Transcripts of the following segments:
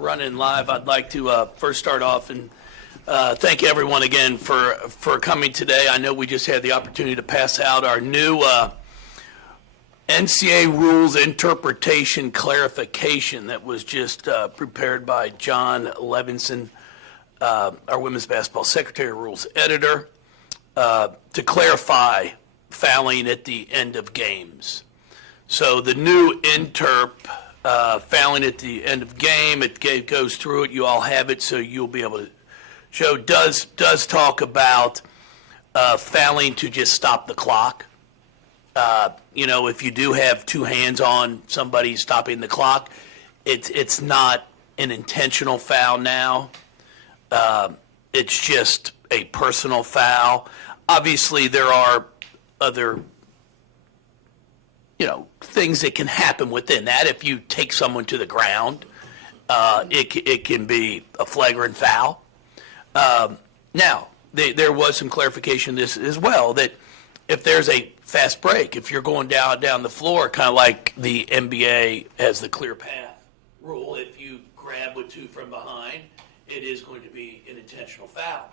Running live, I'd like to first start off and thank everyone again for coming today. I know we just had the opportunity to pass out our new NCAA rules interpretation clarification that was just prepared by John Levinson, our women's basketball secretary, rules editor, to clarify fouling at the end of games. So the new interp fouling at the end of game, it goes through it. You all have it, so you'll be able to show. Does talk about fouling to just stop the clock. If you do have two hands on somebody stopping the clock, it's not an intentional foul now. It's just a personal foul. Obviously, there are other things that can happen within that. If you take someone to the ground, it can be a flagrant foul. Now, there was some clarification this as well, that if there's a fast break, if you're going down the floor, kind of like the NBA has the clear path rule, if you grab with two from behind, it is going to be an intentional foul.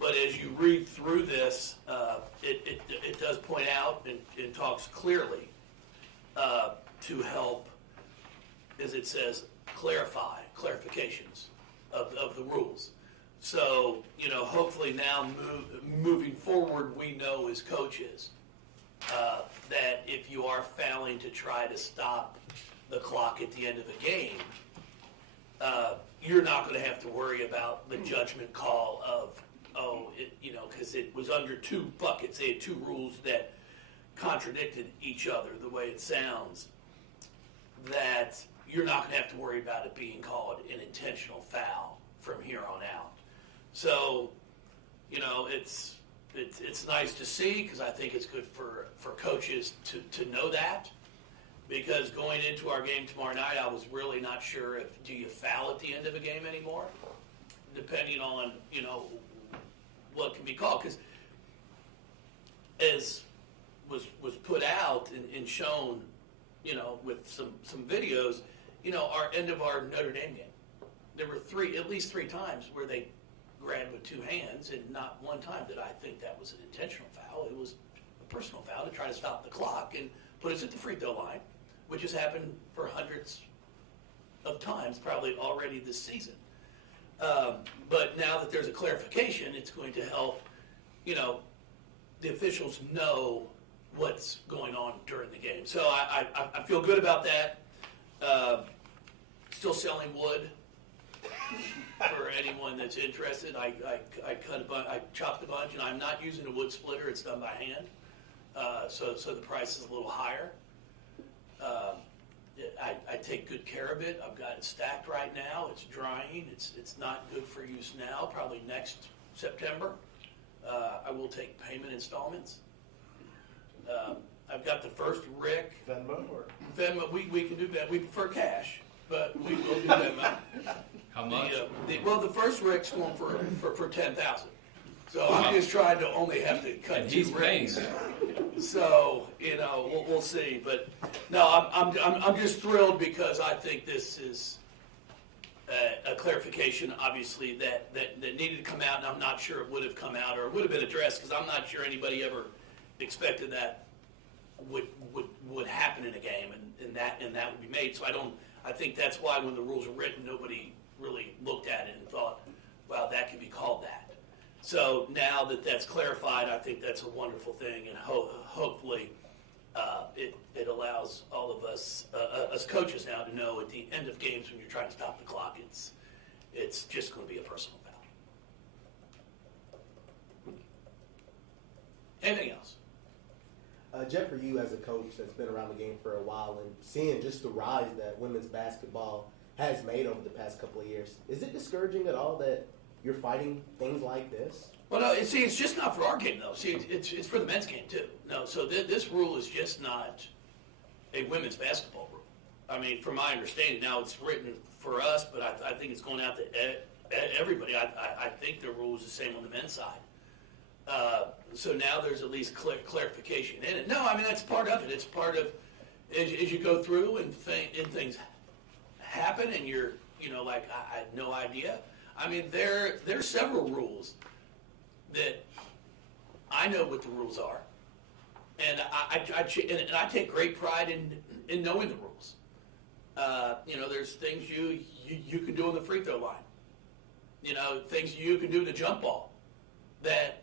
But as you read through this, it does point out and talks clearly to help, as it says, clarifications of the rules. So, hopefully now moving forward, we know as coaches that if you are fouling to try to stop the clock at the end of the game, you're not going to have to worry about the judgment call of, because it was under two buckets. They had two rules that contradicted each other the way it sounds, that you're not going to have to worry about it being called an intentional foul from here on out. So, it's nice to see, because I think it's good for coaches to know that, because going into our game tomorrow night, I was really not sure do you foul at the end of a game anymore, depending on, what can be called, because as was put out and shown, with some videos, our end of our Notre Dame game, there were at least three times where they grabbed with two hands, and not one time did I think that was an intentional foul. It was a personal foul to try to stop the clock and put us at the free throw line, which has happened for hundreds of times, probably already this season. But now that there's a clarification, it's going to help, the officials know what's going on during the game. So I feel good about that. Still selling wood for anyone that's interested. I chopped a bunch, and I'm not using a wood splitter. It's done by hand. So the price is a little higher. I take good care of it. I've got it stacked right now. It's drying. It's not good for use now. Probably next September, I will take payment installments. I've got the first Rick. Venmo or? Venmo, we can do that. We prefer cash, but we will do Venmo. How much? The first Rick's going for $10,000. So I'm just trying to only have to cut two Ricks. So we'll see. But no, I'm just thrilled, because I think this is a clarification, obviously, that needed to come out, and I'm not sure it would have come out or it would have been addressed, because I'm not sure anybody ever expected that would happen in a game, and that would be made. So I think that's why when the rules were written, nobody really looked at it and thought, wow, that could be called that. So now that that's clarified, I think that's a wonderful thing, and hopefully it allows all of us coaches now to know at the end of games, when you're trying to stop the clock, it's just going to be a personal foul. Anything else? Jeff, for you as a coach that's been around the game for a while and seeing just the rise that women's basketball has made over the past couple of years, is it discouraging at all that you're fighting things like this? Well, no, it's just not for our game, though. See, it's for the men's game, too. No, so this rule is just not a women's basketball rule. I mean, from my understanding, now it's written for us, but I think it's going out to everybody. I think the rule is the same on the men's side. So now there's at least clarification in it. No, I mean, that's part of it. It's part of, as you go through and things happen, and you're like I had no idea. I mean, there's several rules that I know what the rules are, and I take great pride in knowing the rules. There's things you can do on the free throw line. Things you can do in the jump ball that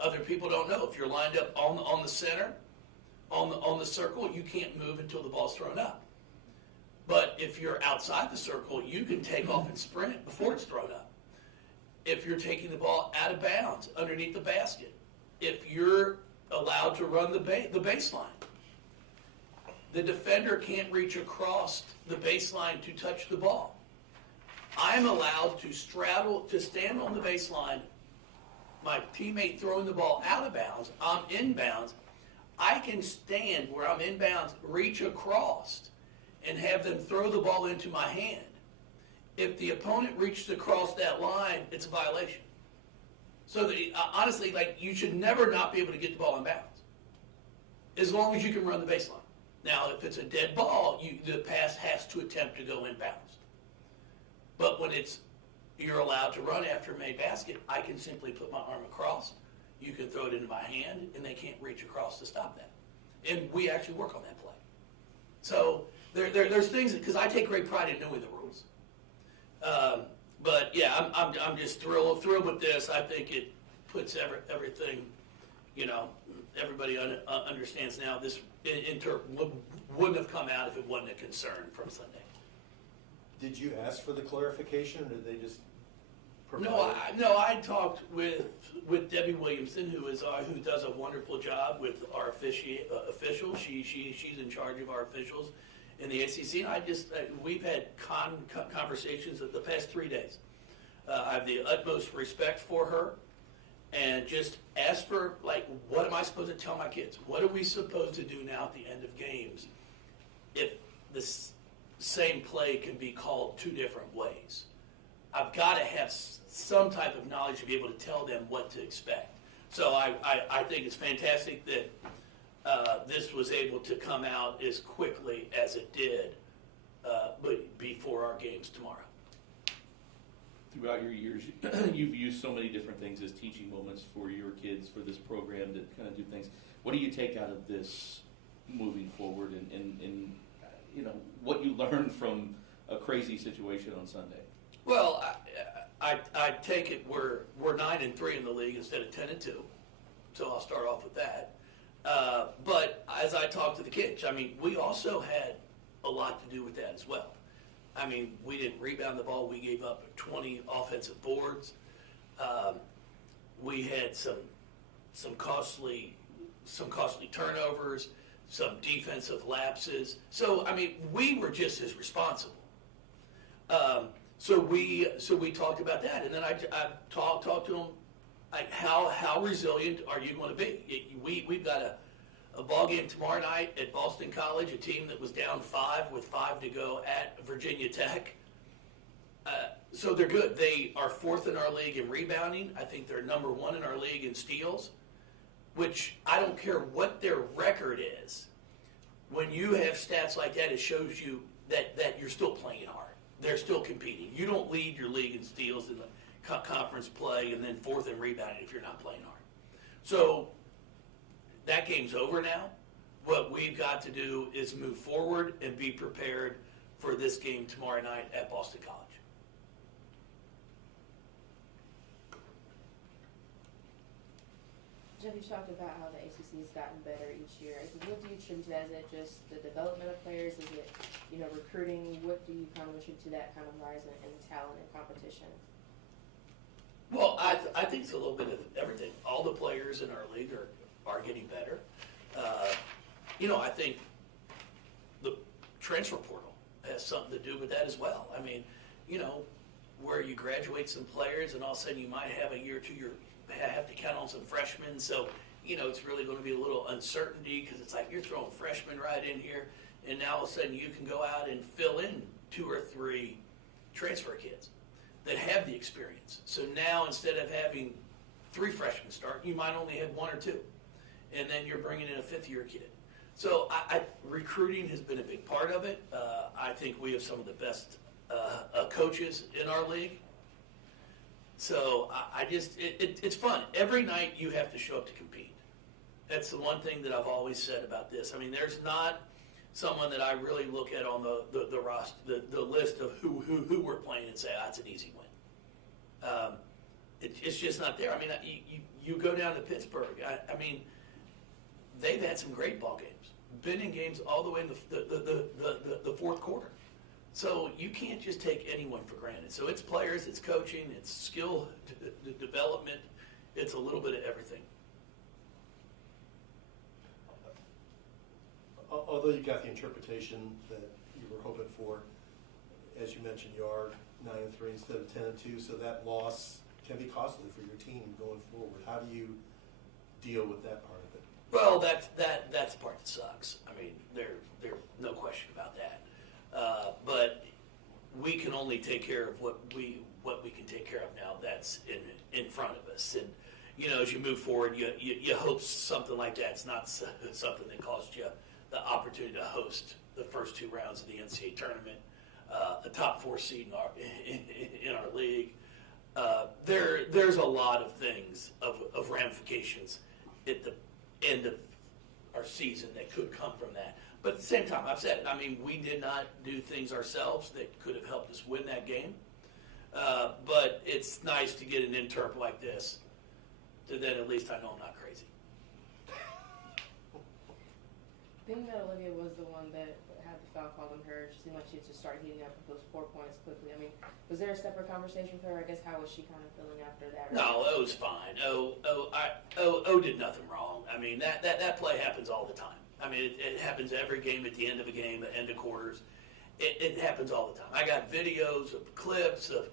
other people don't know. If you're lined up on the center, on the circle, you can't move until the ball's thrown up. But if you're outside the circle, you can take off and sprint before it's thrown up. If you're taking the ball out of bounds underneath the basket, if you're allowed to run the baseline, the defender can't reach across the baseline to touch the ball. I'm allowed to stand on the baseline, my teammate throwing the ball out of bounds, I'm inbounds, I can stand where I'm inbounds, reach across, and have them throw the ball into my hand. If the opponent reaches across that line, it's a violation. So honestly, you should never not be able to get the ball in bounds, as long as you can run the baseline. Now, if it's a dead ball, the pass has to attempt to go in bounds. But when you're allowed to run after a made basket, I can simply put my arm across. You can throw it into my hand, and they can't reach across to stop that. And we actually work on that play. So there's things, because I take great pride in knowing the rules. But yeah, I'm just thrilled with this. I think it puts everything, everybody understands now. This wouldn't have come out if it wasn't a concern from Sunday. Did you ask for the clarification, or did they just provide No, I talked with Debbie Williamson, who does a wonderful job with our officials. She's in charge of our officials in the ACC. And we've had conversations of the past 3 days. I have the utmost respect for her, and just ask for, what am I supposed to tell my kids? What are we supposed to do now at the end of games if this same play can be called 2 different ways? I've got to have some type of knowledge to be able to tell them what to expect. So I think it's fantastic that this was able to come out as quickly as it did, but before our games tomorrow. Throughout your years, you've used so many different things as teaching moments for your kids, for this program to kind of do things. What do you take out of this moving forward, and what you learned from a crazy situation on Sunday? Well, I take it we're 9-3 in the league instead of 10-2, so I'll start off with that. But as I talked to the kids, we also had a lot to do with that as well. We didn't rebound the ball. We gave up 20 offensive boards. We had some costly turnovers, some defensive lapses. So we were just as responsible. So we talked about that, and then I talked to them, how resilient are you going to be? We've got a ball game tomorrow night at Boston College, a team that was down 5 with 5 to go at Virginia Tech. So they're good. They are 4th in our league in rebounding. I think they're number 1 in our league in steals, which I don't care what their record is. When you have stats like that, it shows you that you're still playing hard. They're still competing. You don't lead your league in steals in the conference play and then 4th in rebounding if you're not playing hard. So that game's over now. What we've got to do is move forward and be prepared for this game tomorrow night at Boston College. Jeff, you talked about how the ACC has gotten better each year. What do you attribute to that? Is it just the development of players? Is it, recruiting? What do you kind of attribute to that kind of rise in talent and competition? Well, I think it's a little bit of everything. All the players in our league are getting better. I think the transfer portal has something to do with that as well. Where you graduate some players and all of a sudden you might have a year or 2 year have to count on some freshmen. So, it's really going to be a little uncertainty because it's like you're throwing freshmen right in here, and now all of a sudden you can go out and fill in 2 or 3 transfer kids that have the experience. So now instead of having 3 freshmen start, you might only have 1 or 2, and then you're bringing in a 5th-year kid. So recruiting has been a big part of it. I think we have some of the best coaches in our league. So it's fun. Every night you have to show up to compete. That's the one thing that I've always said about this. I mean, there's not someone that I really look at on the roster, the list of who we're playing and say, that's an easy win. It's just not there. I mean, you go down to Pittsburgh. I mean, they've had some great ball games. Been in games all the way in the fourth quarter. So you can't just take anyone for granted. So it's players, it's coaching, it's skill development. It's a little bit of everything. Although you got the interpretation that you were hoping for, as you mentioned, you are 9-3 instead of 10-2, so that loss can be costly for your team going forward. How do you deal with that part of it? Well, that's the part that sucks. I mean, there's no question about that. But we can only take care of what we can take care of now. That's in front of us, and you know, as you move forward, you hope something like that's not something that costs you the opportunity to host the first two rounds of the NCAA tournament, the top 4 seed in our league. There's a lot of things of ramifications at the end of our season that could come from that. But at the same time, I've said it. I mean, we did not do things ourselves that could have helped us win that game. But it's nice to get an interp like this, so then at least I know I'm not crazy. Being that Olivia was the one that had the foul call on her, she seemed like she had to start heating up with those 4 points quickly. I mean, was there a separate conversation with her? I guess how was she kind of feeling after that? No, O's fine. O did nothing wrong. I mean, that play happens all the time. I mean, it happens every game, at the end of a game, at the end of quarters. It happens all the time. I got videos of clips of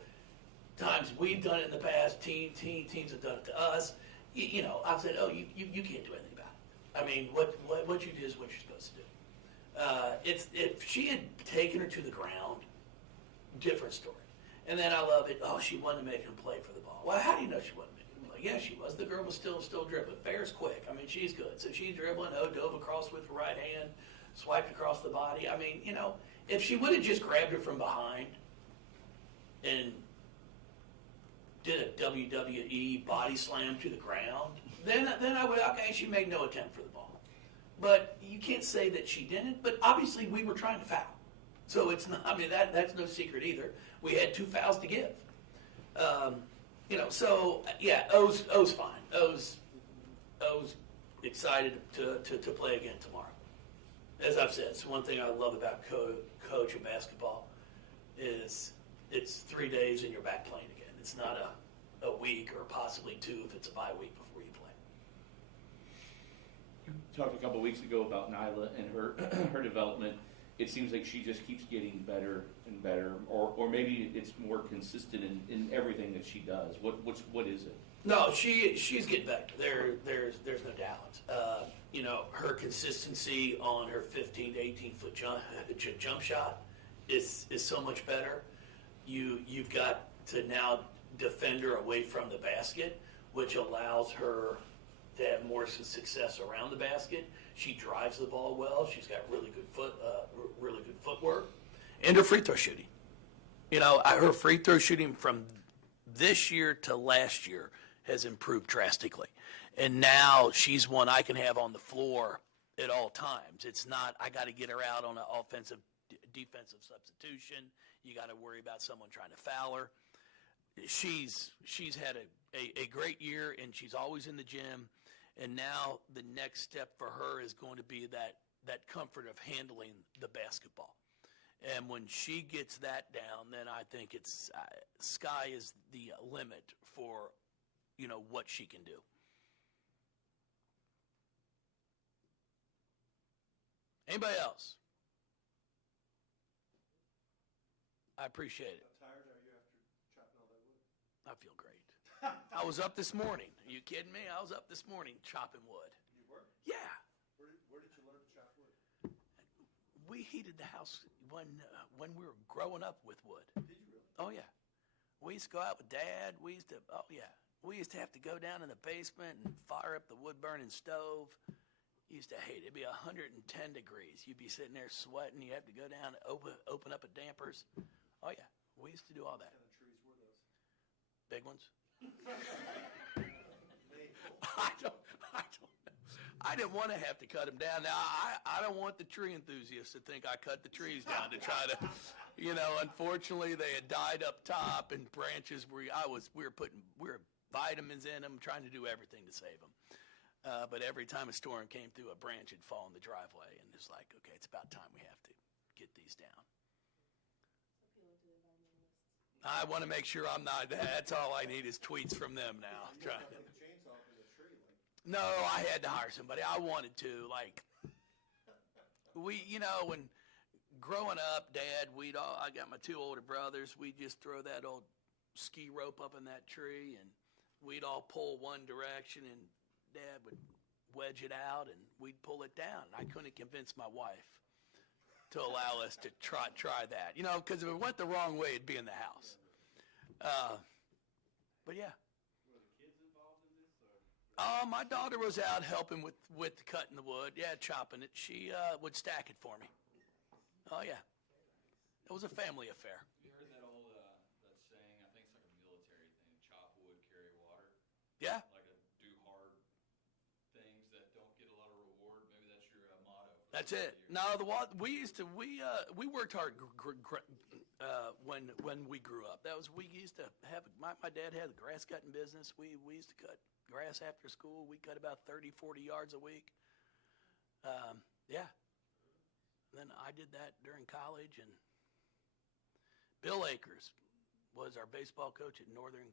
times we've done it in the past. Teams have done it to us. You know, I've said, you can't do anything about it. I mean, what you do is what you're supposed to do. If she had taken her to the ground, different story. And then I love it. Oh, she wasn't making a play for the ball. Well, how do you know she wasn't making a play? Yeah, she was. The girl was still dribbling. Fair's quick. I mean, she's good. So she's dribbling. Dove across with her right hand, swiped across the body. I mean, you know, if she would have just grabbed her from behind and did a WWE body slam to the ground, then I would, okay, she made no attempt for the ball. But you can't say that she didn't, but obviously we were trying to foul. So it's not, I mean, that's no secret either. We had 2 fouls to give. You know, so, yeah, O's fine. O's excited to play again tomorrow. As I've said, it's one thing I love about coaching basketball is it's 3 days and you're back playing again. It's not a week or possibly 2 if it's a bye week before you play. You talked a couple of weeks ago about Nyla and her development. It seems like she just keeps getting better and better, or maybe it's more consistent in everything that she does. What is it? No, she's getting better. There's no doubt. You know, her consistency on her 15 to 18 foot jump shot is so much better. You've got to now defend her away from the basket, which allows her to have more success around the basket. She drives the ball well. She's got really good footwork, and her free throw shooting. You know, her free throw shooting from this year to last year has improved drastically, and now she's one I can have on the floor at all times. It's not I got to get her out on an offensive, defensive substitution. You got to worry about someone trying to foul her. She's had a great year, and she's always in the gym. And now the next step for her is going to be that comfort of handling the basketball. And when she gets that down, then I think it's sky is the limit for, you know, what she can do. Anybody else? I appreciate it. How tired are you after chopping all that wood? I feel great. I was up this morning. Are you kidding me? I was up this morning chopping wood. You were? Yeah. Where did you learn to chop wood? We heated the house when we were growing up with wood. Did you really? Oh, yeah. We used to go out with Dad. We used to have to go down in the basement and fire up the wood-burning stove. Used to hate it. It'd be 110 degrees. You'd be sitting there sweating. You have to go down and open up a dampers. Oh, yeah. We used to do all that. What kind of trees were those? Big ones. Maple. I don't know. I didn't want to have to cut them down. Now, I don't want the tree enthusiasts to think I cut the trees down to try to, unfortunately they had died up top and branches we were putting vitamins in them, trying to do everything to save them. But every time a storm came through, a branch would fall in the driveway, and it's like, okay, it's about time we have to get these down. Appealing to the environmentalists. I want to make sure I'm not. That's all I need is tweets from them now. You don't have like a chainsaw for the tree, like. No, I had to hire somebody. I wanted to. When growing up, Dad, I got my 2 older brothers. We'd just throw that old ski rope up in that tree, and we'd all pull one direction, and Dad would wedge it out, and we'd pull it down. I couldn't convince my wife to allow us to try that, because if it went the wrong way, it'd be in the house. But yeah. Were the kids involved in this? Or? My daughter was out helping with cutting the wood. Yeah, chopping it. She would stack it for me. Oh, yeah. It was a family affair. Have you heard that old that saying? I think it's like a military thing: chop wood, carry water. Yeah. Like do hard things that don't get a lot of reward. Maybe that's your motto. That's it. No, we worked hard when we grew up. We used to have my dad had a grass cutting business. We used to cut grass after school. We cut about 30, 40 yards a week. Yeah. And then I did that during college, and Bill Akers was our baseball coach at Northern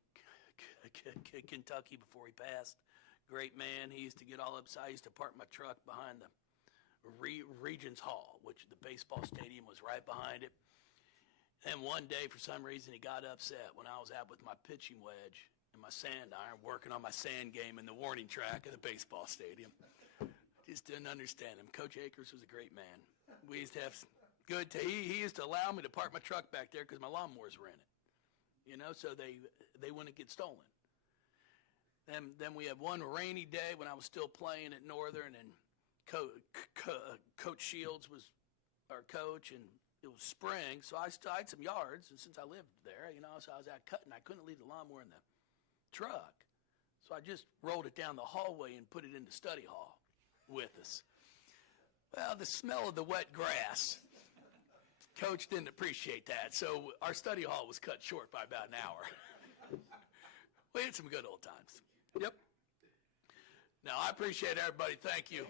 Kentucky before he passed. Great man. He used to get all upside. I used to park my truck behind the Regents Hall, which the baseball stadium was right behind it. And one day, for some reason, he got upset when I was out with my pitching wedge and my sand iron working on my sand game in the warning track of the baseball stadium. Just didn't understand him. Coach Akers was a great man. We used to have good he used to allow me to park my truck back there because my lawnmowers were in it, so they wouldn't get stolen. Then we had one rainy day when I was still playing at Northern, and Coach Shields was our coach, and it was spring, so I had some yards, and since I lived there, so I was out cutting. I couldn't leave the lawnmower in the truck, so I just rolled it down the hallway and put it in the study hall with us. Well, the smell of the wet grass, Coach didn't appreciate that, so our study hall was cut short by about an hour. We had some good old times. Yep. Now, I appreciate everybody. Thank you.